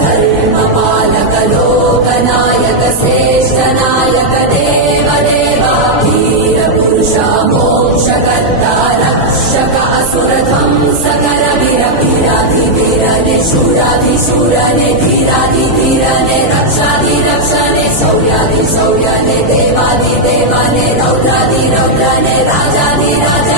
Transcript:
धर्म पालक लोकनायक श्रेष्ठ नायक देव देवा वीर पुरुषा मोक्षकर्ता रक्षक असुर ध्वंसकर वीर वीराधि वीरने शूराधि शूरने धीराधि धीरने रक्षाधि रक्षणे शौर्याधि शौर्यने देवाधि देवाने रौद्राधि रौद्रने राजाधि राजा